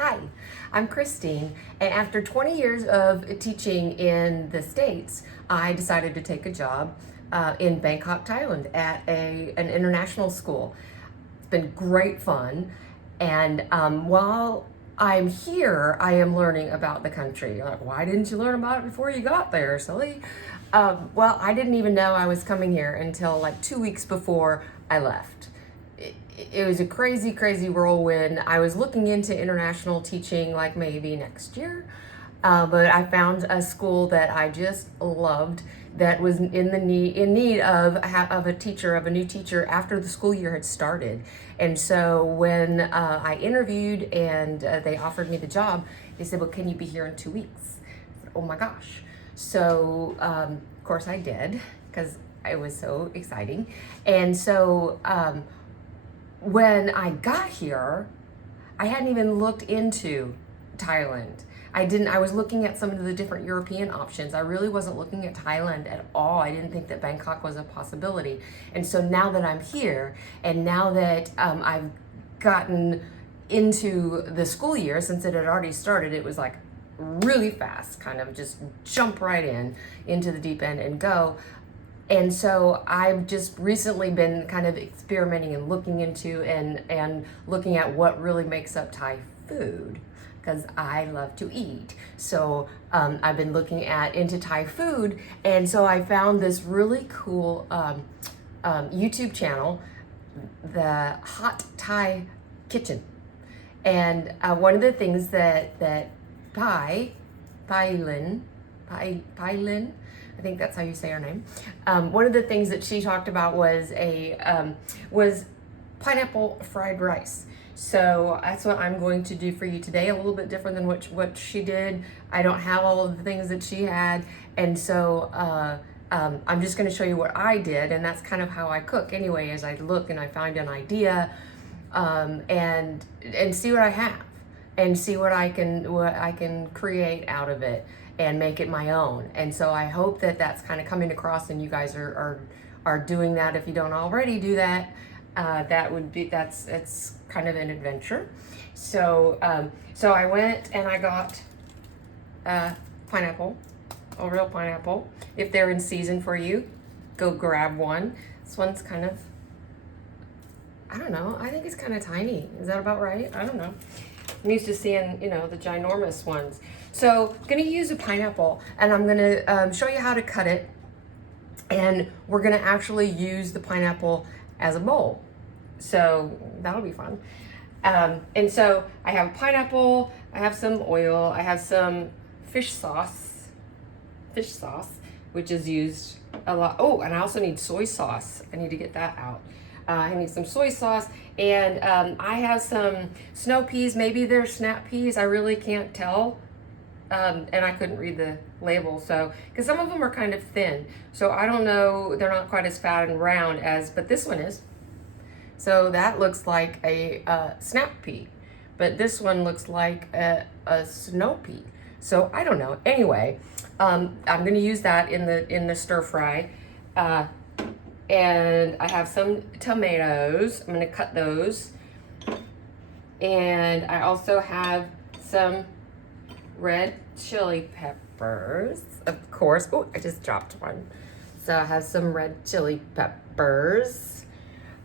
Hi, I'm Christine, and after 20 years of teaching in the States, I decided to take a job in Bangkok, Thailand at an international school. It's been great fun, and while I'm here, I am learning about the country. You're like, why didn't you learn about it before you got there, silly? Well, I didn't even know I was coming here until like 2 weeks before I left. It was a crazy, crazy whirlwind. I was looking into international teaching like maybe next year, but I found a school that I just loved that was in need of a teacher, of a new teacher after the school year had started. And so when I interviewed and they offered me the job, they said, well, can you be here in 2 weeks? I said, oh my gosh. So of course I did, because it was so exciting. And so when I got here, I hadn't even looked into Thailand. I was looking at some of the different European options. I really wasn't looking at Thailand at all. I didn't think that Bangkok was a possibility. And so now that I'm here, and now that I've gotten into the school year, since it had already started, it was like really fast, kind of just jump right into the deep end and go. And so I've just recently been kind of experimenting and looking into and looking at what really makes up Thai food, because I love to eat. So I've been looking into Thai food, and so I found this really cool YouTube channel, the Hot Thai Kitchen. And one of the things that Thailand, I think that's how you say her name. One of the things that she talked about was was pineapple fried rice. So that's what I'm going to do for you today. A little bit different than what she did. I don't have all of the things that she had, and so I'm just going to show you what I did, and that's kind of how I cook anyway. As I look and I find an idea, and see what I have, and see what I can create out of it and make it my own. And so I hope that that's kind of coming across, and you guys are doing that. If you don't already do that, it's kind of an adventure. So so I went and I got pineapple, a real pineapple. If they're in season for you, go grab one. This one's kind of, I don't know, I think it's kind of tiny. Is that about right? I don't know. I'm used to seeing, the ginormous ones. So I'm gonna use a pineapple, and I'm gonna show you how to cut it, and we're gonna actually use the pineapple as a bowl. So that'll be fun. And so I have pineapple, I have some oil, I have some fish sauce, which is used a lot. Oh, and I also need soy sauce. I need to get that out. I need some soy sauce, and I have some snow peas. Maybe they're snap peas. I really can't tell, and I couldn't read the label. So, because some of them are kind of thin, so I don't know. They're not quite as fat and round but this one is. So that looks like a snap pea, but this one looks like a snow pea. So I don't know. Anyway, I'm going to use that in the stir fry. And I have some tomatoes. I'm gonna cut those. And I also have some red chili peppers, of course. Oh, I just dropped one. So I have some red chili peppers.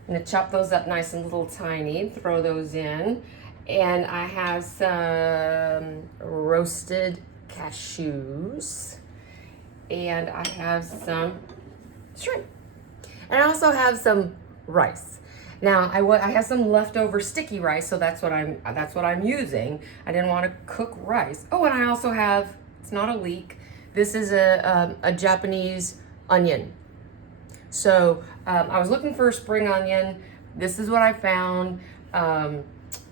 I'm gonna chop those up nice and little tiny, throw those in. And I have some roasted cashews. And I have some shrimp. And I also have some rice. Now I have some leftover sticky rice, so that's what I'm using. I didn't want to cook rice. Oh, and I also have, it's not a leek. This is a Japanese onion. So I was looking for a spring onion. This is what I found.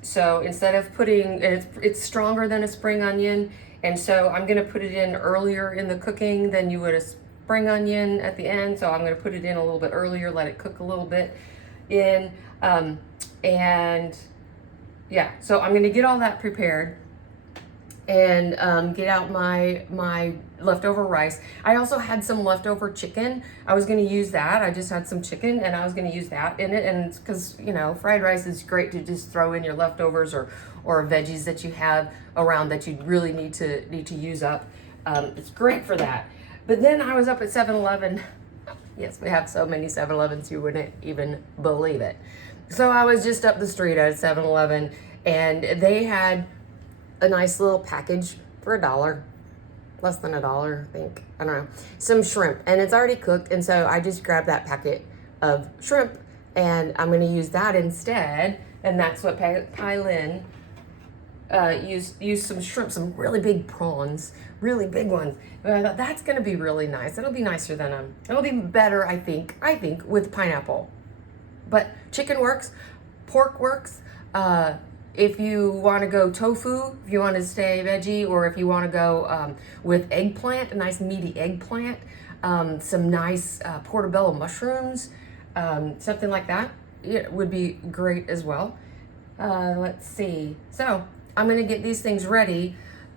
So instead of putting, it's stronger than a spring onion, and so I'm gonna put it in earlier in the cooking than you would a spring onion at the end. So I'm going to put it in a little bit earlier, let it cook a little bit in, and yeah, so I'm going to get all that prepared, and get out my leftover rice. I also had some leftover chicken. I was going to use that. I just had some chicken, and I was going to use that in it. And because fried rice is great to just throw in your leftovers or veggies that you have around that you really need to use up. It's great for that. But then I was up at 7-Eleven. Yes, we have so many 7-Elevens you wouldn't even believe it. So I was just up the street at 7-Eleven, and they had a nice little package for $1, less than $1, I think. I don't know. Some shrimp, and it's already cooked, and so I just grabbed that packet of shrimp, and I'm going to use that instead. And that's what Pai Lin used some shrimp, some really big prawns, really big ones. And I thought that's going to be really nice. It'll be nicer than it'll be better, I think, with pineapple. But chicken works, pork works. If you want to go tofu, if you want to stay veggie, or if you want to go with eggplant, a nice meaty eggplant, some nice portobello mushrooms, something like that, it would be great as well. Let's see. So I'm going to get these things ready.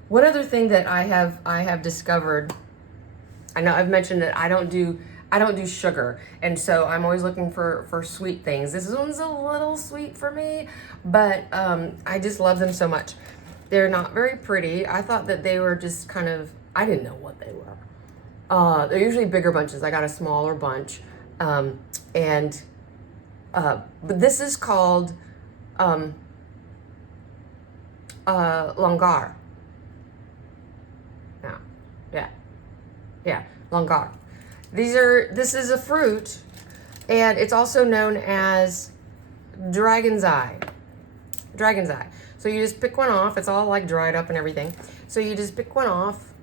One other thing that I have discovered, I know I've mentioned that I don't do sugar, and so I'm always looking for sweet things. This one's a little sweet for me, but I just love them so much. They're not very pretty. I thought that they were just kind of, I didn't know what they were. They're usually bigger bunches. I got a smaller bunch, but this is called longar. Yeah, longar. This is a fruit, and it's also known as dragon's eye. Dragon's eye. So you just pick one off. It's all like dried up and everything. So you just pick one off.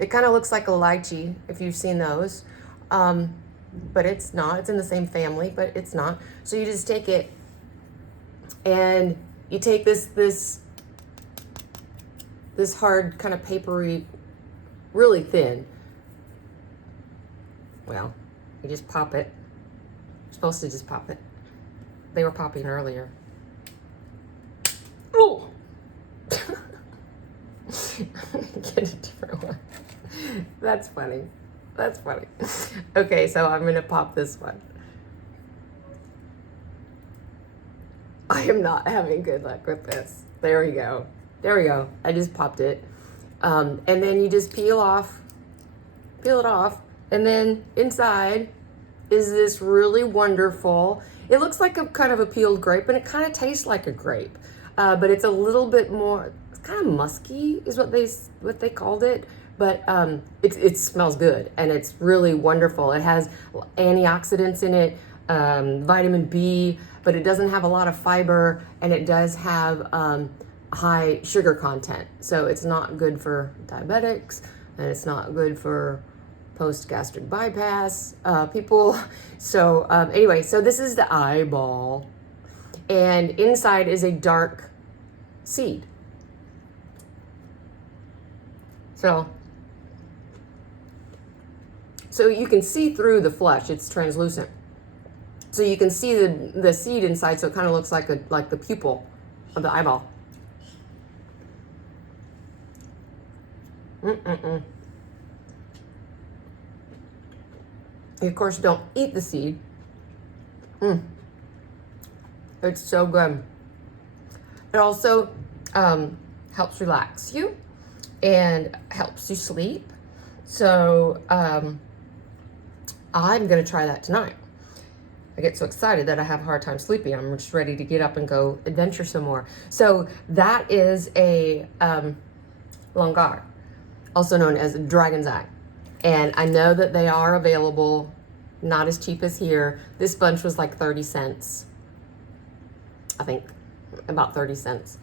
It kind of looks like a lychee, if you've seen those. But it's not. It's in the same family, but it's not. So you just take it, and you take this hard, kind of papery, really thin. Well, you just pop it. You're supposed to just pop it. They were popping earlier. Oh! Get a different one. That's funny. That's funny. Okay, so I'm going to pop this one. I am not having good luck with this. There we go. There we go. I just popped it. And then you just peel it off. And then inside is this really wonderful, it looks like a kind of a peeled grape, and it kind of tastes like a grape. But it's a little bit more, it's kind of musky is what they called it. But it smells good, and it's really wonderful. It has antioxidants in it, vitamin B, but it doesn't have a lot of fiber, and it does have high sugar content. So it's not good for diabetics, and it's not good for post-gastric bypass people. So anyway, so this is the eyeball, and inside is a dark seed. So you can see through the flesh. It's translucent, so you can see the seed inside. So it kind of looks like the pupil of the eyeball. You, of course, don't eat the seed. It's so good. It also helps relax you and helps you sleep. So I'm going to try that tonight. I get so excited that I have a hard time sleeping. I'm just ready to get up and go adventure some more. So that is a longar, also known as dragon's eye. And I know that they are available, not as cheap as here. This bunch was like 30 cents. I think about 30 cents.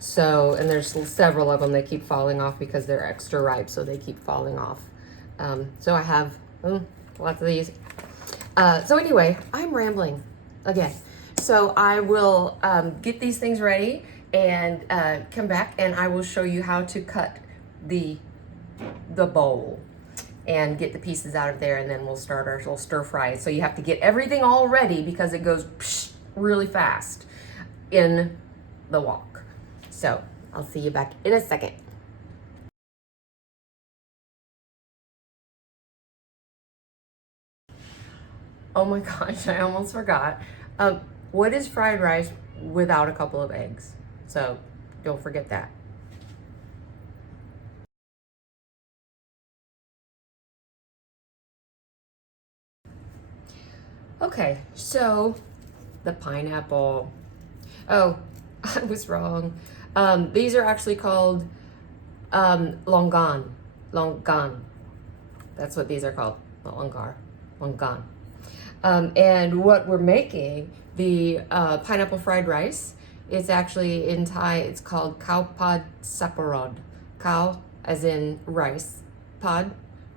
So, and there's several of them. They keep falling off because they're extra ripe, so they keep falling off. So I have lots of these. So anyway, I'm rambling again. So I will get these things ready and come back, and I will show you how to cut the bowl and get the pieces out of there, and then we'll start our little stir fry. So you have to get everything all ready because it goes really fast in the wok. So I'll see you back in a second. Oh my gosh, I almost forgot. What is fried rice without a couple of eggs? So don't forget that. Okay, so the pineapple. Oh, I was wrong. These are actually called longan. Longan. That's what these are called. Longar. Longan. And what we're making, the pineapple fried rice, is actually in Thai, it's called Kao Pad Sapparod. Kao, as in rice, pad,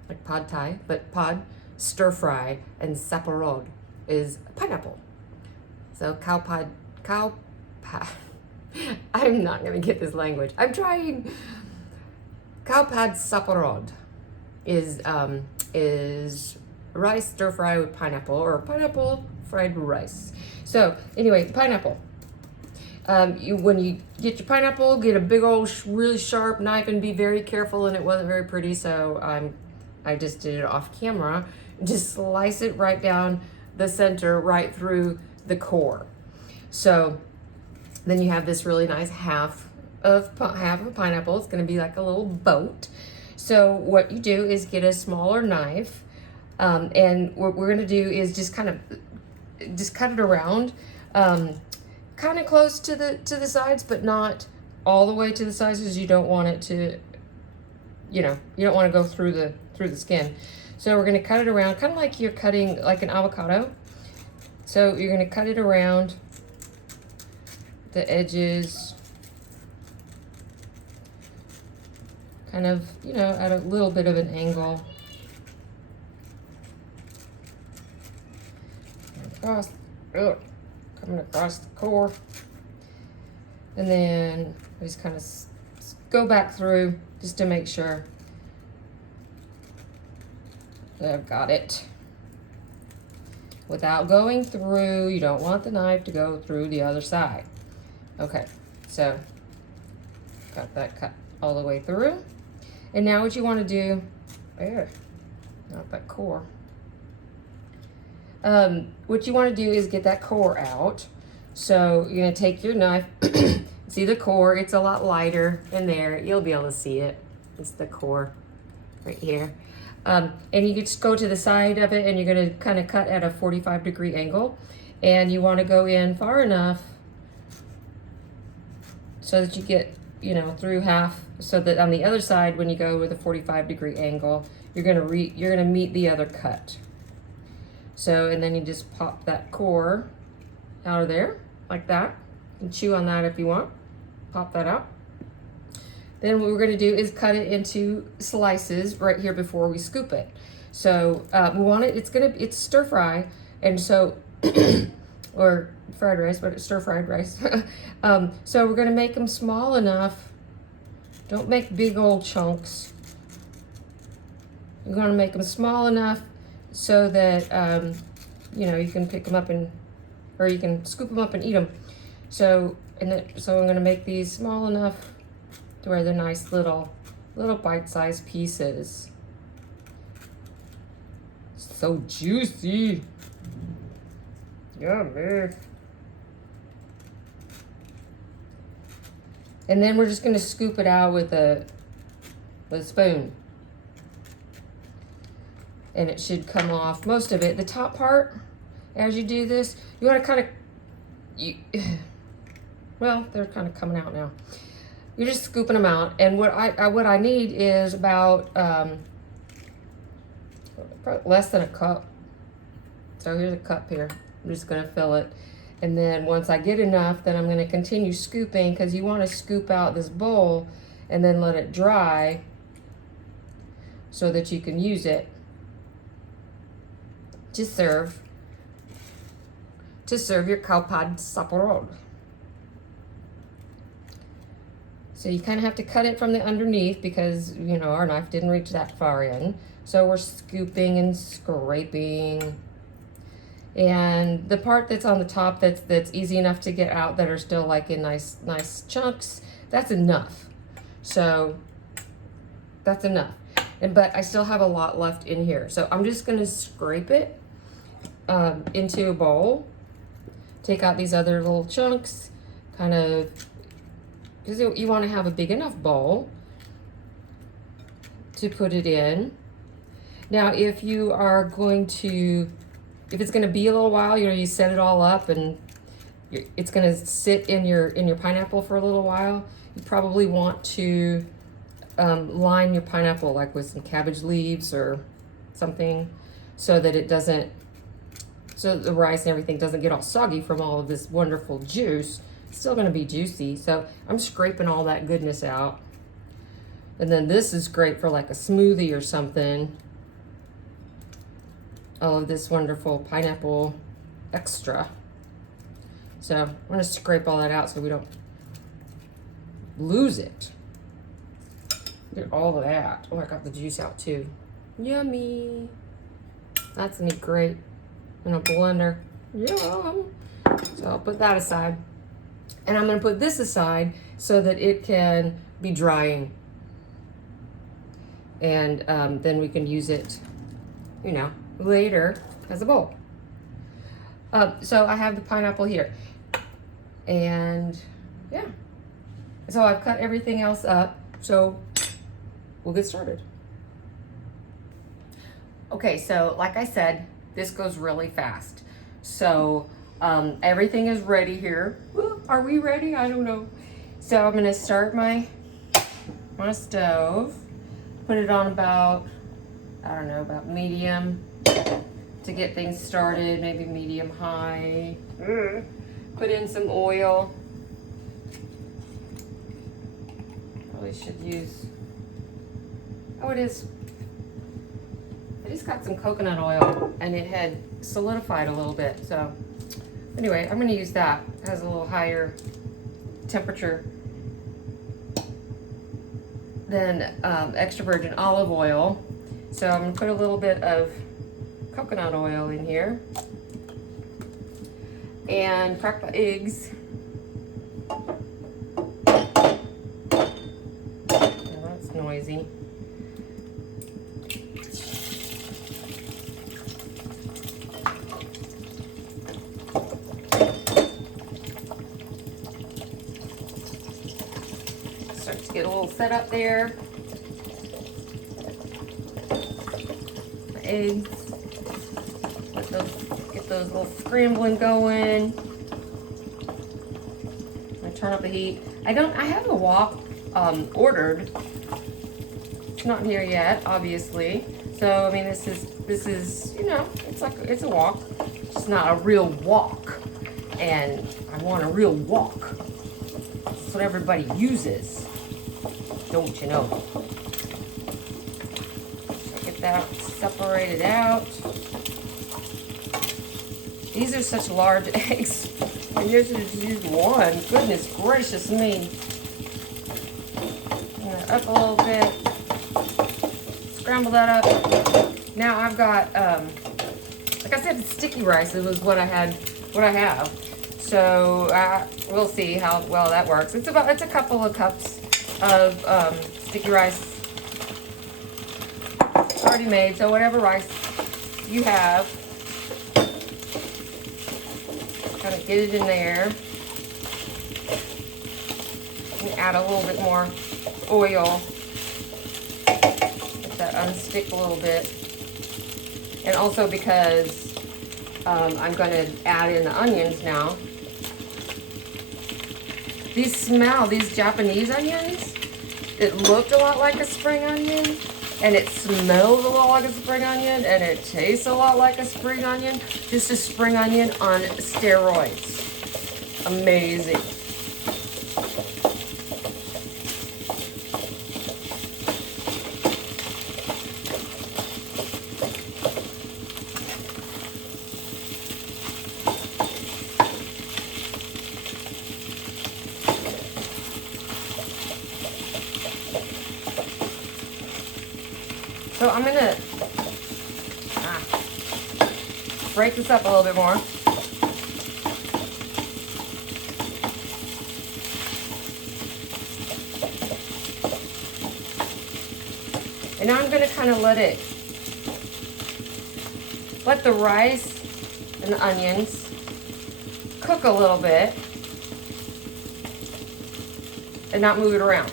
like pad Thai, but pad, stir fry, and sapparod is pineapple. So Kao Pad, I'm not gonna get this language. I'm trying. Kao Pad Sapparod is rice stir fry with pineapple, or pineapple fried rice. So anyway, pineapple. When you get your pineapple, get a big old really sharp knife and be very careful. And it wasn't very pretty, so I just did it off camera. Just slice it right down the center, right through the core. So then you have this really nice half of a pineapple. It's going to be like a little boat. So what you do is get a smaller knife, and what we're going to do is just cut it around, kind of close to the sides, but not all the way to the sides, because you don't want it to, you don't want to go through the skin. So we're going to cut it around, kind of like you're cutting like an avocado. So you're going to cut it around the edges, kind of, at a little bit of an angle. Coming across the core. And then I just kind of go back through just to make sure that I've got it. Without going through, you don't want the knife to go through the other side. Okay, so got that cut all the way through. And now what you want to do, not that core. What you want to do is get that core out. So you're going to take your knife, see the core, it's a lot lighter in there. You'll be able to see it. It's the core right here. And you just go to the side of it, and you're going to kind of cut at a 45-degree angle. And you want to go in far enough so that you get, through half, so that on the other side, when you go with a 45-degree angle, you're going to meet the other cut. So, and then you just pop that core out of there like that. You can chew on that if you want. Pop that out. Then what we're going to do is cut it into slices right here before we scoop it. So we want it, it's stir fry, and so, or fried rice, but it's stir fried rice. So we're going to make them small enough. Don't make big old chunks. You're going to make them small enough so that, you can pick them up or you can scoop them up and eat them. So, so I'm going to make these small enough to where they're nice little bite-sized pieces. So juicy. Yummy. And then we're just going to scoop it out with a spoon. And it should come off most of it. The top part, as you do this, you want to kind of, well, they're kind of coming out now. You're just scooping them out. And what I need is about less than a cup. So here's a cup here. I'm just going to fill it. And then once I get enough, then I'm going to continue scooping, because you want to scoop out this bowl and then let it dry so that you can use it to serve your Kao Pad Sapparod. So you kind of have to cut it from the underneath, because our knife didn't reach that far in. So we're scooping and scraping. And the part that's on the top that's easy enough to get out, that are still like in nice chunks, that's enough. So that's enough. But I still have a lot left in here. So I'm just gonna scrape it into a bowl. Take out these other little chunks, kind of, because you want to have a big enough bowl to put it in. Now, if you are going to, if it's going to be a little while, you know, you set it all up and it's going to sit in your pineapple for a little while. You probably want to line your pineapple like with some cabbage leaves or something, so that it doesn't, so the rice and everything doesn't get all soggy from all of this wonderful juice. It's still going to be juicy. So I'm scraping all that goodness out. And then this is great for like a smoothie or something. All of this wonderful pineapple extra. So I'm going to scrape all that out so we don't lose it. Get all of that. Oh, I got the juice out too. Yummy. That's gonna be great in a blender. Yum. So I'll put that aside. And I'm gonna put this aside so that it can be drying. And then we can use it, you know, later as a bowl. So I have the pineapple here. And yeah. So I've cut everything else up. So we'll get started. Okay, so like I said, this goes really fast. So everything is ready here. Ooh, are we ready? I don't know. So I'm gonna start my stove. Put it on about, I don't know, about medium to get things started, maybe medium high. Put in some oil. Probably should use, oh, it is. I just got some coconut oil and it had solidified a little bit. So anyway, I'm gonna use that. It has a little higher temperature than extra virgin olive oil. So I'm gonna put a little bit of coconut oil in here and crack the eggs. Oh, that's noisy. Start to get a little set up there. The eggs. Get those little scrambling going. I turn up the heat. I have a wok ordered. It's not here yet, obviously. So I mean, this is you know, it's a wok. It's not a real wok, and I want a real wok. That's what everybody uses, don't you know? So get that separated out. These are such large eggs. I guess I just used one. Goodness gracious me. Up a little bit. Scramble that up. Now I've got, like I said, sticky rice. It was what I have. So we'll see how well that works. It's a couple of cups of sticky rice already made. So whatever rice you have, kind of get it in there. And add a little bit more oil. Let that unstick a little bit. And also because I'm going to add in the onions now. These Japanese onions, it looked a lot like a spring onion, and it smells a lot like a spring onion, and it tastes a lot like a spring onion. Just a spring onion on steroids. Amazing. So I'm gonna break this up a little bit more. And now I'm going to kind of let the rice and the onions cook a little bit and not move it around.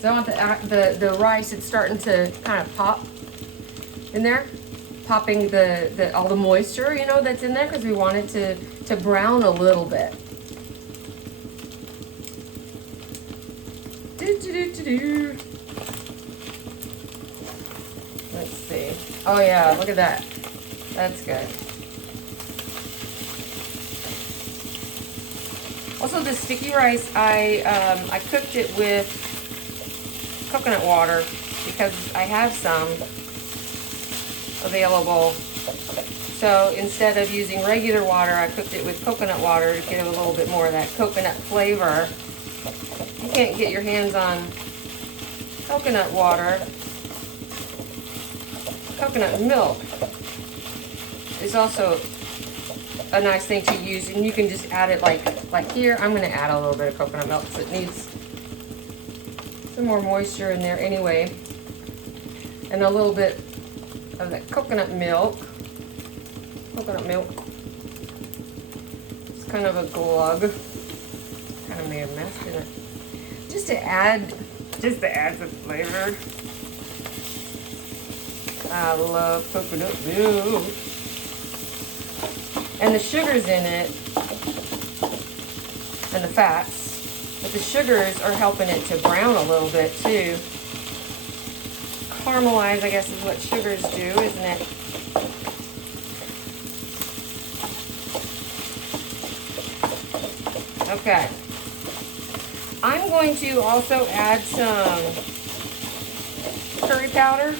So I want the rice, it's starting to kind of pop in there, popping all the moisture, you know, that's in there, because we want it to brown a little bit. Let's see. Oh yeah, look at that. That's good. Also, the sticky rice, I cooked it with coconut water because I have some available. So instead of using regular water, I cooked it with coconut water to get a little bit more of that coconut flavor. You can't get your hands on coconut water. Coconut milk is also a nice thing to use, and you can just add it like here. I'm going to add a little bit of coconut milk because it needs some more moisture in there anyway, and a little bit of that coconut milk. It's kind of a glug. Kind of made a mess in it. Just to add some flavor. I love coconut milk. And the sugars in it, and the fats, but the sugars are helping it to brown a little bit too. Caramelize, I guess, is what sugars do, isn't it? Okay. I'm going to also add some curry powder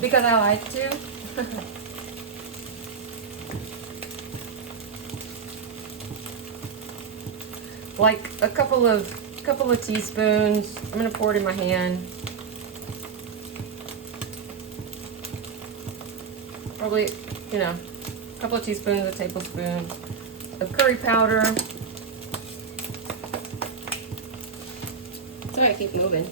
because I like to. Like a couple of teaspoons. I'm gonna pour it in my hand. Probably, you know, a couple of teaspoons, a tablespoon of curry powder. So I keep moving.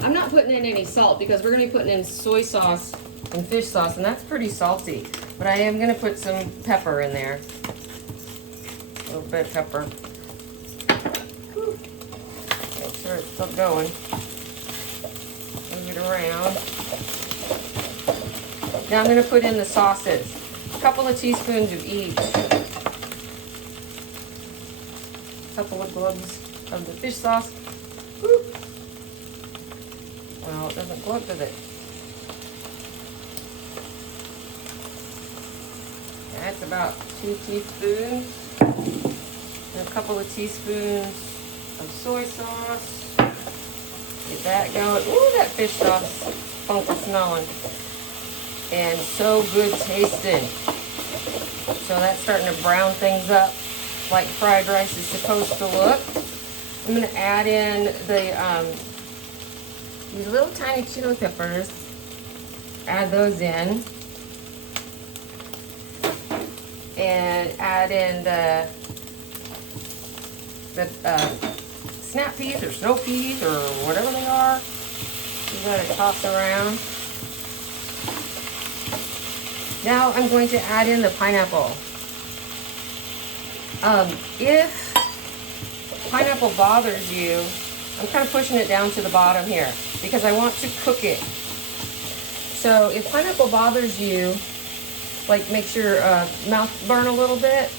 I'm not putting in any salt because we're gonna be putting in soy sauce and fish sauce, and that's pretty salty. But I am gonna put some pepper in there. A little bit of pepper. Whew. Make sure it's still going. Move it around. Now I'm gonna put in the sauces. A couple of teaspoons of each. A couple of globs of the fish sauce. Woo. Well, it doesn't glug, does it? That's about 2 teaspoons. And a couple of teaspoons of soy sauce. Get that going. Ooh, that fish sauce, funky smelling. And so good tasting. So that's starting to brown things up like fried rice is supposed to look. I'm going to add in these little tiny chili peppers. Add those in. And add in the snap peas or snow peas or whatever they are. You gotta toss around. Now I'm going to add in the pineapple. If pineapple bothers you, I'm kind of pushing it down to the bottom here because I want to cook it. So if pineapple bothers you, like makes your mouth burn a little bit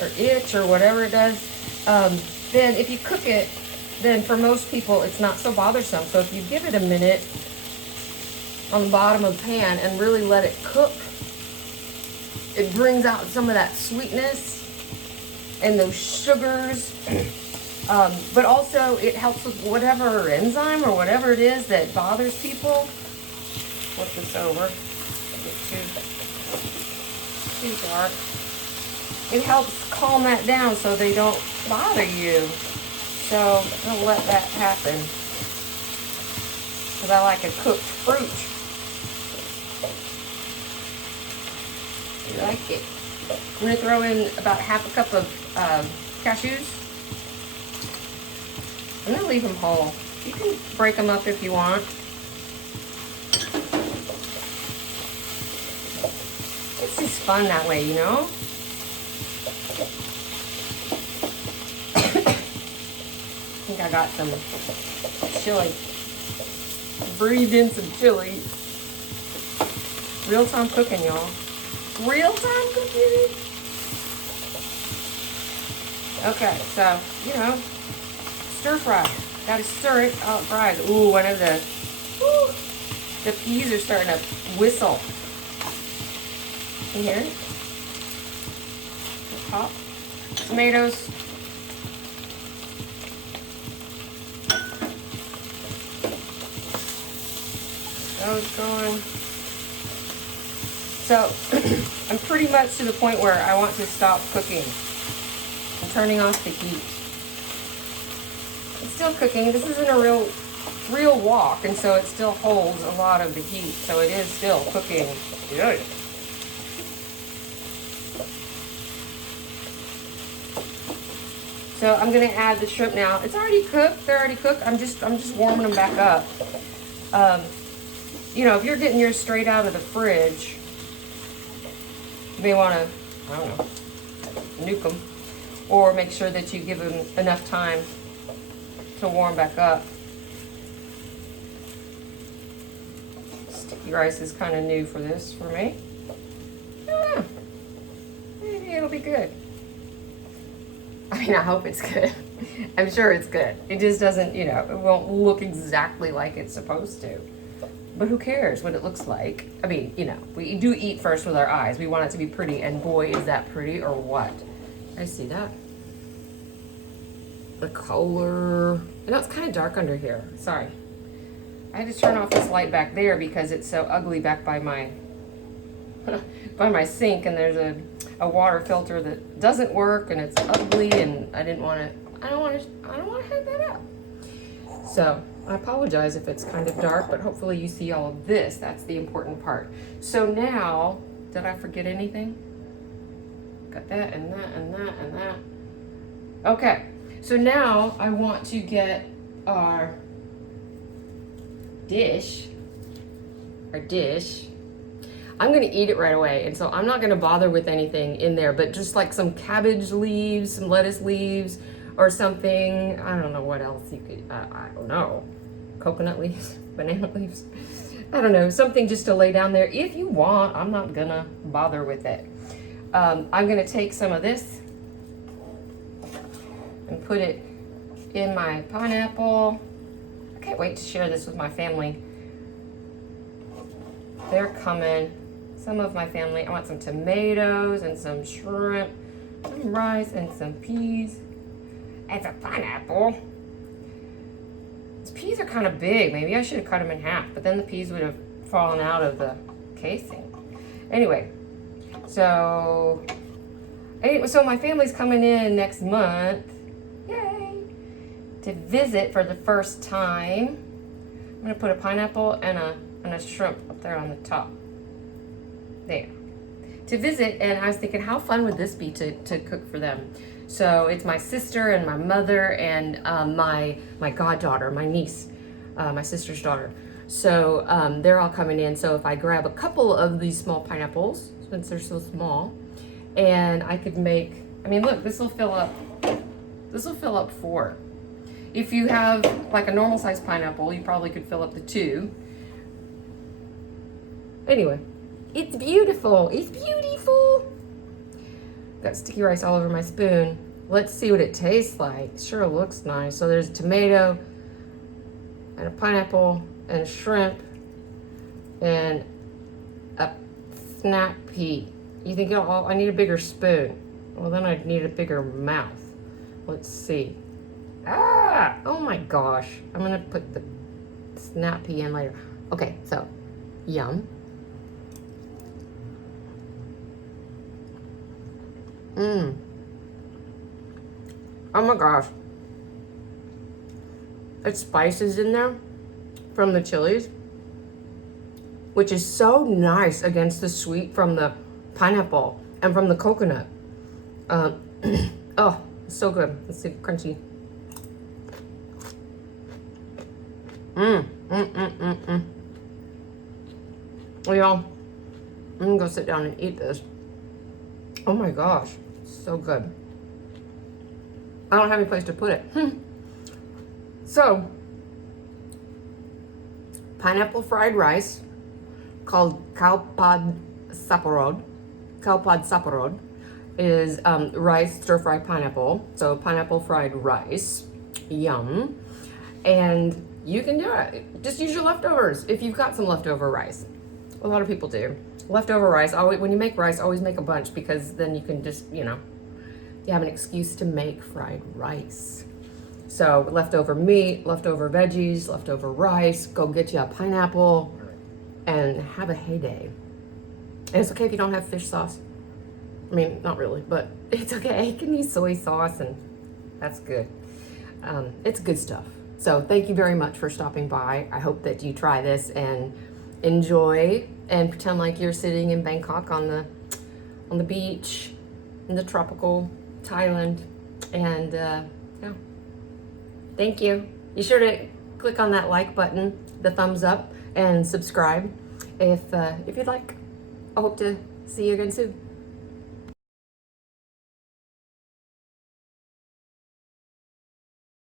or itch or whatever it does, then if you cook it, then for most people it's not so bothersome. So if you give it a minute on the bottom of the pan and really let it cook, it brings out some of that sweetness and those sugars, but also it helps with whatever enzyme or whatever it is that bothers people. Flip this over. Get too dark. It helps calm that down so they don't bother you. So I'm gonna let that happen because I like a cooked fruit. You like it? I'm gonna throw in about half a cup of cashews. I'm gonna leave them whole. You can break them up if you want. It's just fun that way, you know? I think I got some chili. Breathed in some chili. Real-time cooking, y'all. Real-time cooking. Okay, so, you know, stir fry. Gotta stir it till it fries. Ooh, one of the peas are starting to whistle. Can you hear it? Pop. Tomatoes. Those going. So, I'm pretty much to the point where I want to stop cooking. I'm turning off the heat. It's still cooking. This isn't a real wok, and so it still holds a lot of the heat. So it is still cooking good. So I'm gonna add the shrimp now. It's already cooked. They're already cooked. I'm just warming them back up. You know, if you're getting yours straight out of the fridge, you may want to, I don't know, nuke them, or make sure that you give them enough time to warm back up. Sticky rice is kind of new for this for me. I don't know. Maybe it'll be good. I mean, I hope it's good. I'm sure it's good. It just doesn't, you know, it won't look exactly like it's supposed to. But who cares what it looks like? I mean, you know, we do eat first with our eyes. We want it to be pretty, and boy, is that pretty or what? I see that. The color. I know it's kind of dark under here. Sorry. I had to turn off this light back there because it's so ugly back by my sink, and there's a water filter that doesn't work, and it's ugly, and I don't want to have that up. So I apologize if it's kind of dark, but hopefully you see all of this. That's the important part. So now, did I forget anything? Got that and that and that and that. Okay, so now I want to get our dish. I'm gonna eat it right away, and so I'm not gonna bother with anything in there, but just like some cabbage leaves, some lettuce leaves, or something. I don't know what else you could, I don't know. Coconut leaves, banana leaves. I don't know, something just to lay down there if you want. I'm not gonna bother with it. I'm gonna take some of this and put it in my pineapple. I can't wait to share this with my family. They're coming. Some of my family. I want some tomatoes and some shrimp, some rice and some peas, and some pineapple. These peas are kind of big. Maybe I should have cut them in half, but then the peas would have fallen out of the casing. Anyway, so my family's coming in next month. Yay! To visit for the first time. I'm gonna put a pineapple and a shrimp up there on the top. There. To visit, and I was thinking, how fun would this be to cook for them? So it's my sister and my mother and my goddaughter, my niece, my sister's daughter. So they're all coming in. So if I grab a couple of these small pineapples, since they're so small, and I could make, I mean, look, this will fill up 4. If you have like a normal size pineapple, you probably could fill up the 2. Anyway, it's beautiful. It's beautiful. Got sticky rice all over my spoon. Let's see what it tastes like. Sure looks nice. So there's a tomato and a pineapple and a shrimp and a snap pea. You think, oh, I need a bigger spoon. Well, then I'd need a bigger mouth. Let's see. Ah! Oh my gosh. I'm gonna put the snap pea in later. Okay, so, yum. Oh my gosh. It's spices in there from the chilies, which is so nice against the sweet from the pineapple and from the coconut. Oh, it's so good. Let's see, crunchy. Well, y'all, I'm gonna go sit down and eat this. Oh my gosh, so good. I don't have any place to put it. So, pineapple fried rice called Kao Pad Sapparod. Kao Pad Sapparod is rice stir-fried pineapple. So pineapple fried rice, yum. And you can do it. Just use your leftovers if you've got some leftover rice. A lot of people do. Leftover rice, always, when you make rice, always make a bunch, because then you can just, you have an excuse to make fried rice. So leftover meat, leftover veggies, leftover rice, go get you a pineapple and have a heyday. And it's okay if you don't have fish sauce. I mean, not really, but it's okay. You can use soy sauce, and that's good. It's good stuff. So thank you very much for stopping by. I hope that you try this and enjoy and pretend like you're sitting in Bangkok on the beach in the tropical Thailand. And yeah, thank you. Be sure to click on that like button, the thumbs up, and subscribe if you'd like. I hope to see you again soon.